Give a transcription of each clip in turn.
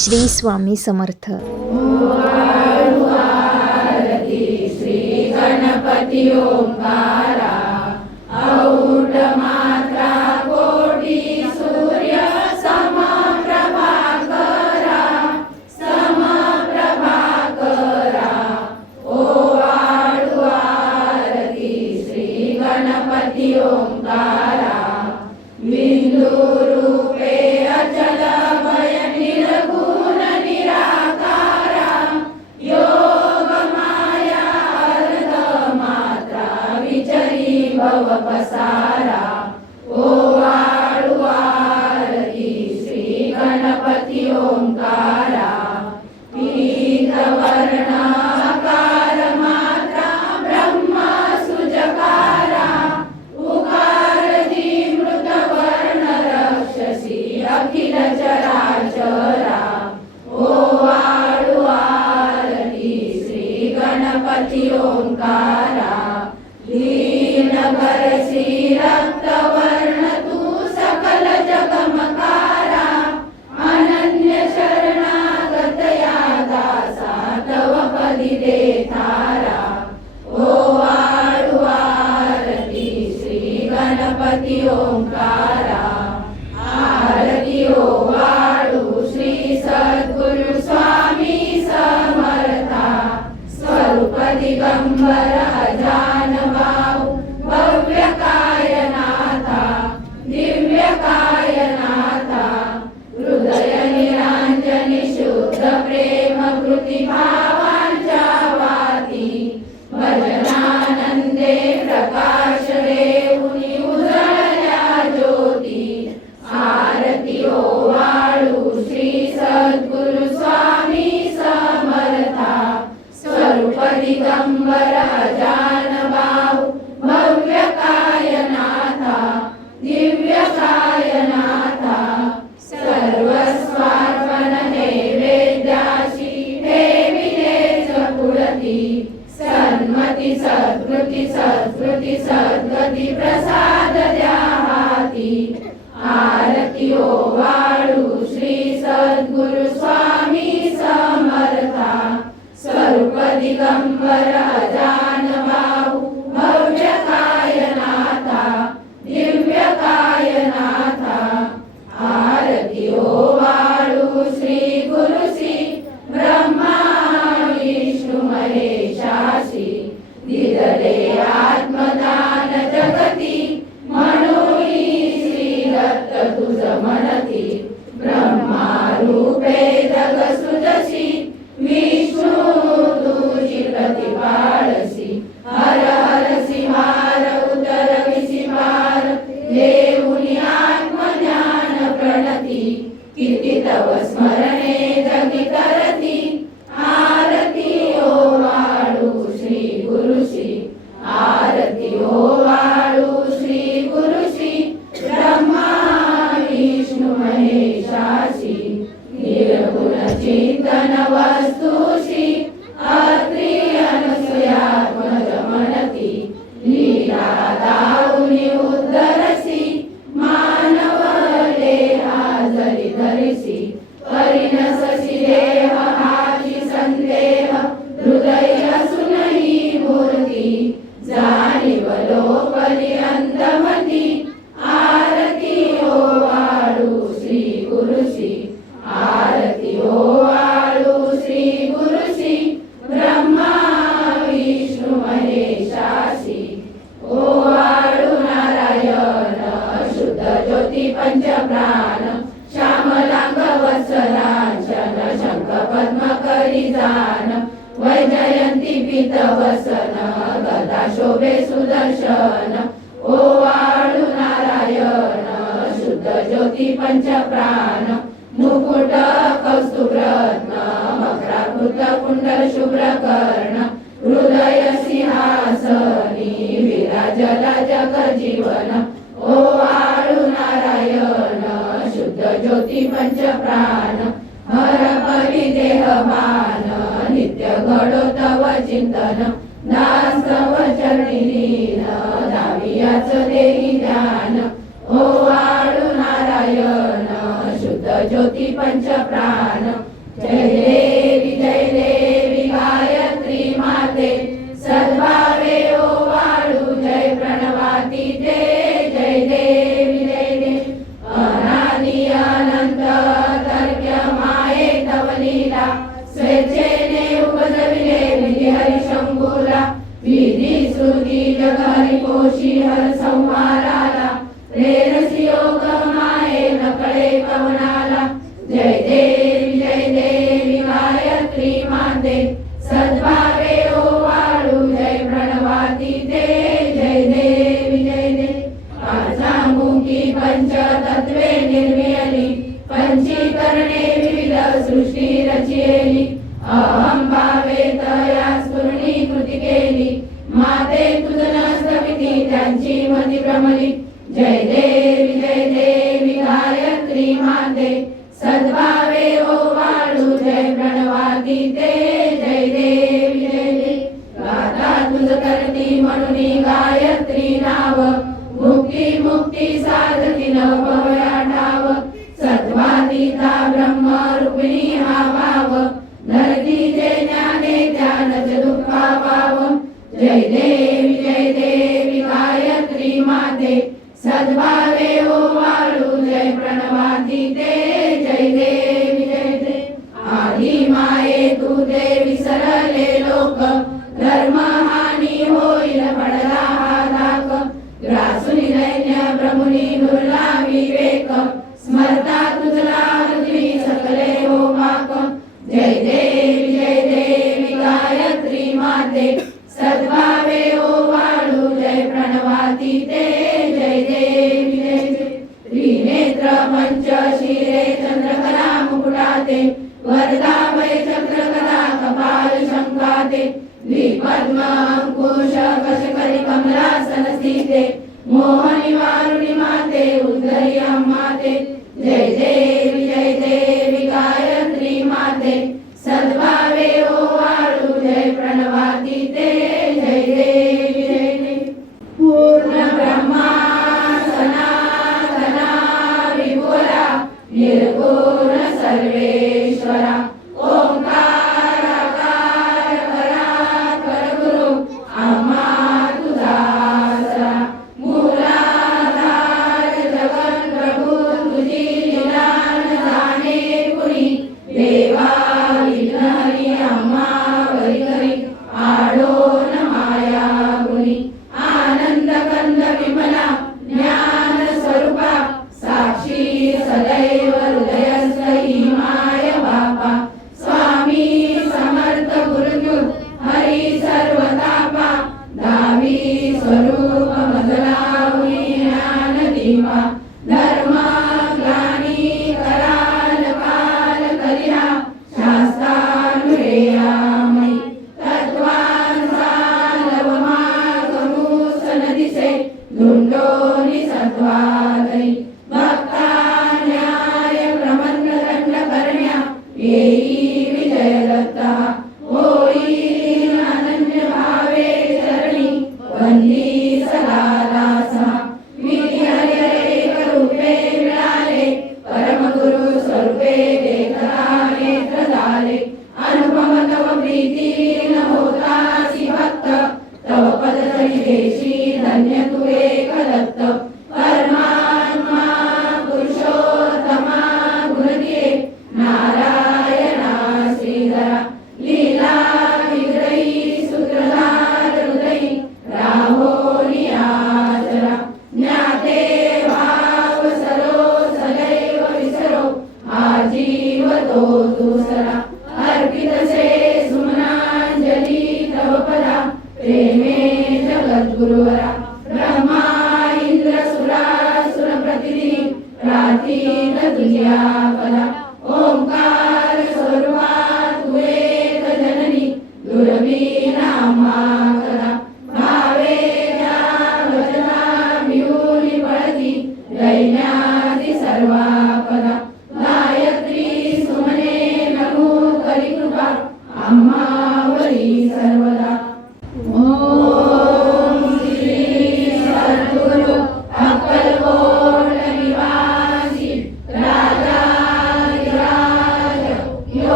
श्री स्वामी समर्थ श्री गणपति ओंकारा पित वसन गदा शोभे सुदर्शन ओ वाळू नारायण शुद्ध ज्योती पंच प्राण मुकुट शुभ्र कर्ण हृदय सिंहासनी विराज जीवन ओ वाळू नारायण शुद्ध ज्योती पंच प्राण मर परिदेह मान गडो तव चिन्तन देहि धावन ओ हालु नारायण शुद्ध ज्योति पञ्चप्राणे अहं भावया मा जय दे जय जय ब्रह्मा इन्द्रसुरासुरप्रति प्राीन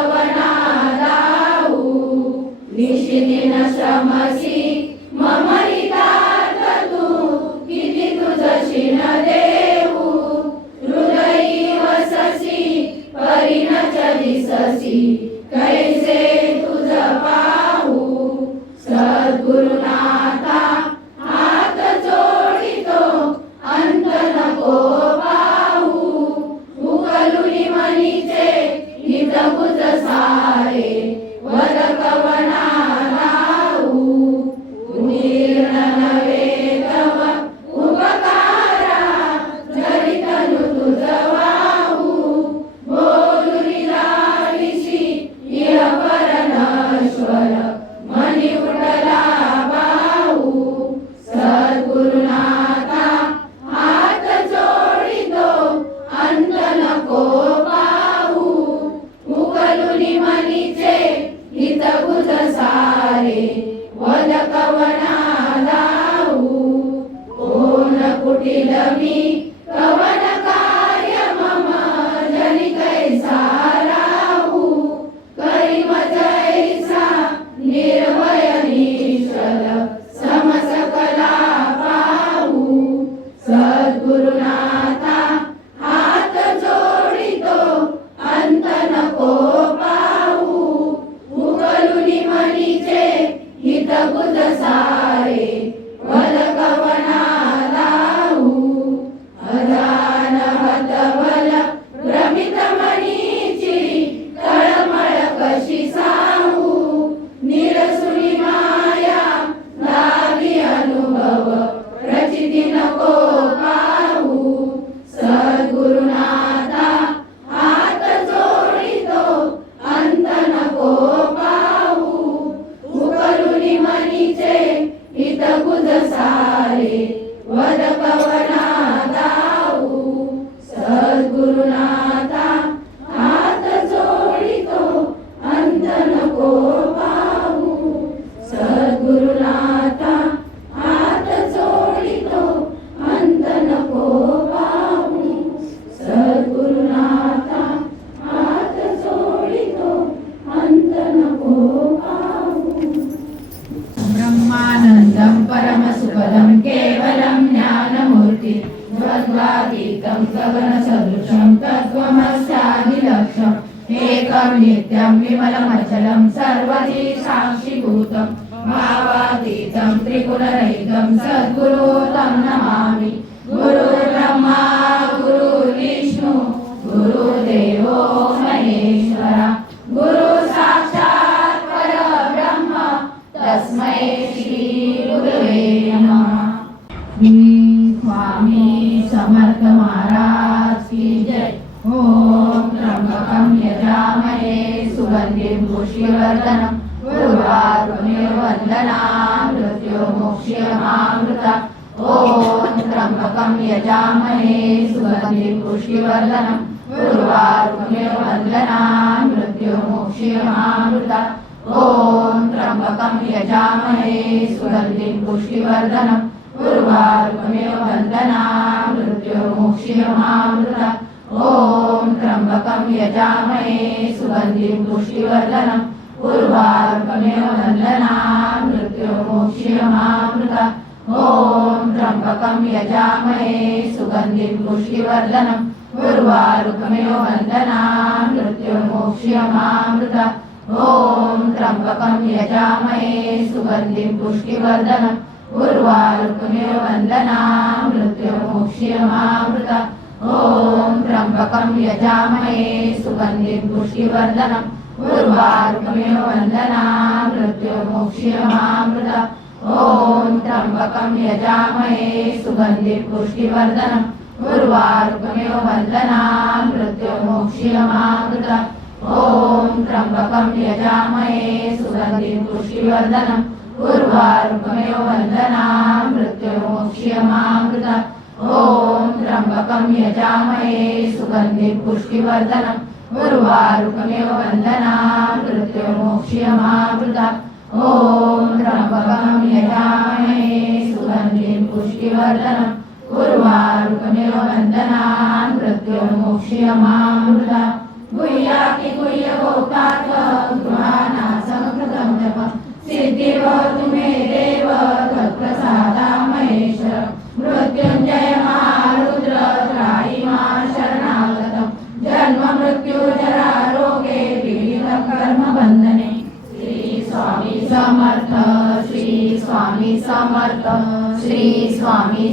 Bye-bye. Guru Nanak. पुनरेकं सब्गूलो ताम श्रीमामृत ॐ त्र्यम्बकम् यजामहे सुगन्धिम् पुष्टिवर्धनम् उर्वारुकमेव वन्दना मृत्युर्मोक्षीयमामृत ॐ त्र्यम्बकम् यजामहे सुगन्धिम् पुष्टिवर्धनम् उर्वारुकमेव वन्दना मृत्युर्मोक्षीयमामृत ॐ त्र्यम्बकम् यजामहे सुगन्धिम् पुष्टिवर्धनम् वंदना कुर्वारुकमिव वन्दनामृत्युर्मोक्ष्यमामृत ॐ त्र्यम्बकम् यजामहे सुगन्धिम् पुष्टिवर्धनम् उर्वारुकमिव वन्दनामृत्युर्मोक्ष्यमामृत ॐ त्र्यम्बकम् यजामहे सुगन्धिम् पुष्टिवर्धनम् उर्वारुकमिव वन्दनामृत्युर्मोक्ष्यमामृत ॐ त्र्यम्बकम् यजामहे सुगन्धिम् पुष्टिवर्धनम् पूर्वार्गमेव वन्दना मृत्युमोक्षियमाकृत ॐ त्र्यम्बकम् यजामहे सुगन्धिपुष्टिवर्धनम् पूर्वार्गमेव वन्दना मृत्युमोक्षियमाकृत ॐ त्र्यम्बकम् यजामहे सुगन्धिपुष्टिवर्धनम् पूर्वारुकमेव वन्दना मृत्युमोक्षियमाकृत ॐ त्र्यम्बकम् यजामहे सुगन्धिपुष्टिवर्धनम् गुर्वारुकनियो बंदनानु रत्यों गुह्य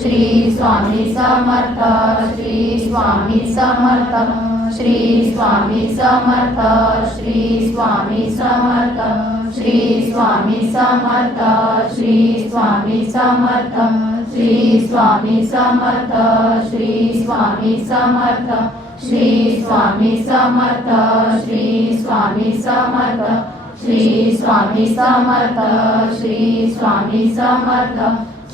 श्री स्वामी समर्थ श्री स्वामी समर्थ श्री स्वामी समर्थ श्री स्वामी समर्थ श्री स्वामी समत श्री स्वामी समर्थ श्री स्वामी समत श्री स्वामी समर्थ श्री स्वामी समर्थ श्री स्वामी श्री स्वामी समर्थ श्री स्वामी समर्थ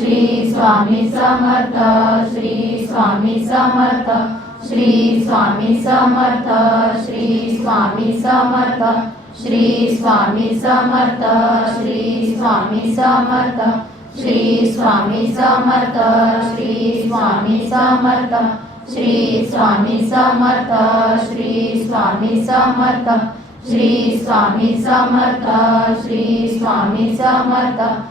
ी स्वामी समत श्री स्वामी समर्थ श्री स्वामी समर्थ श्री स्वामी समर्थ श्री स्वामी समर्थ श्री स्वामी समर्थ श्री स्वामी समर्थ श्री स्वामी समर्थ श्री स्वामी समर्थ श्री स्वामी समर्थ श्री स्वामी समर्थ श्री स्वामी समर्थ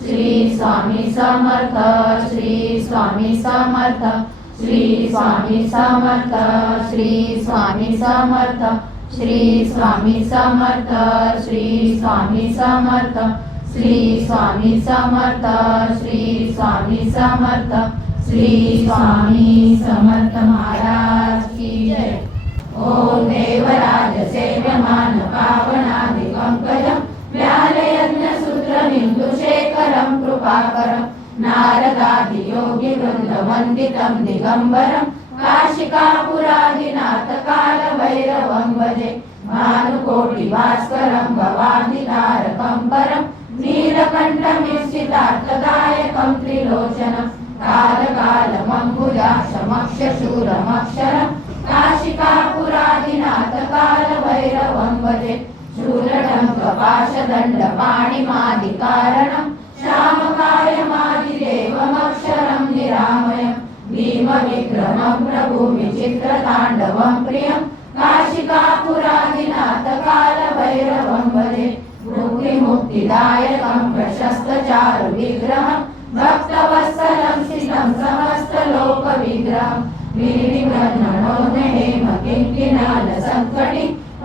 श्री स्वामी समर्थ श्री स्वामी समर्थ श्री स्वामी समर्थ श्री स्वामी समर्थ श्री स्वामी समर्थ श्री स्वामी समर्थ श्री स्वामी समर्थ श्री स्वामी समर्थ श्री स्वामी समर्थ महाराजय ॐ देवराज्यमानपादिकं शेखरम् कृपाकरम् नारदादियोगि वृन्दवन्दितम् दिगम्बरम् काशिका पुराधिनाथ काल भैरवम् भजे भानुकोटि भास्करम् भवानि तारकम् परम् नीलकण्ठमिश्चितार्थदायकम् त्रिलोचनम् कालकालमम्बुजा समक्ष शूरमक्षरम् काशिका पुराधिनाथ कपाशदण्डपाणिमादिकारणम् श्यामकायमादिरेवमक्षरम् निरामय भीमविक्रम प्रभु विचित्रताण्डवम् प्रियम् काशिकापुरादिनाथकालभैरवम् वरे भुक्तिमुक्तिदायकम् प्रशस्तचारु विग्रहम् भक्तवत्सलम् शिलम् समस्त लोकविग्रहम् विग्रहम् किञ्चिनाथ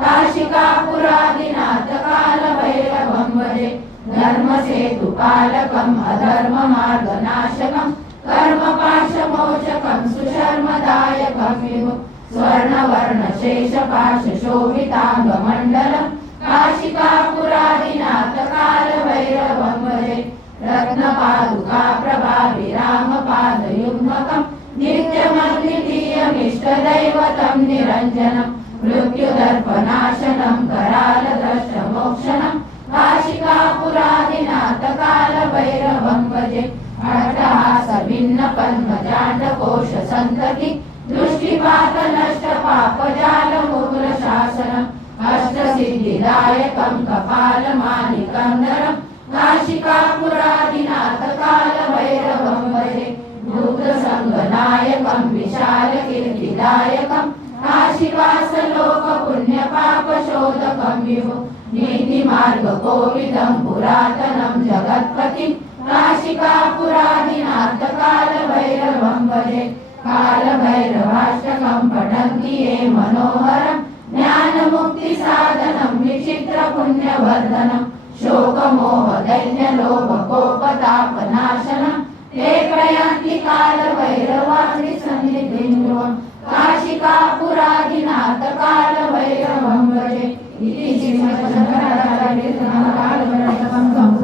काशिकापुरादिनाथ कालभैरवं वरे धर्मसेतुपालकम् अधर्म मार्गनाशकं कर्मपाशमोचकं सुशर्मदायकर्णशेषपाशोभिताङ्गमण्डलम् काशिकापुरादिनाथकालभैरवं वरे रपादुकाप्रभावि रामपादयुम्बकं दिन्यमग्नियमिष्टं निरञ्जनम् मृत्युदर्पनाशनम् करालदर्शमोक्षणम् काशिका पुरादिनाथकालभैरवम् भजे अर्थः स भिन्न पद्मजाण्डकोशसन्तति दृष्टिपातनश्च पापजालमूलशासनम् अष्टसिद्धिदायकम् कपालमालिकन्दरम् काशिका भजे भूतसङ्गनायकम् विशालकीर्तिदायकम् काशिवासन गौतमु नीति मार्ग कोविदं पुरातनं जगत्पति नाशिका पुराणिनाथ काल भैरवं भजे कालभैरवाष्टकं पठन्ति ये मनोहरं ज्ञानमुक्तिसाधनं विचित्रपुण्यवर्धनं शोकमोहदैन्यलोभकोपतापनाशनं ते प्रयान्ति कालभैरवाणि सन्निबिन्दुवम् कालभैरवं भजे इति श्रीमत्सङ्गरकालकीर्तनकालभैरवं भजे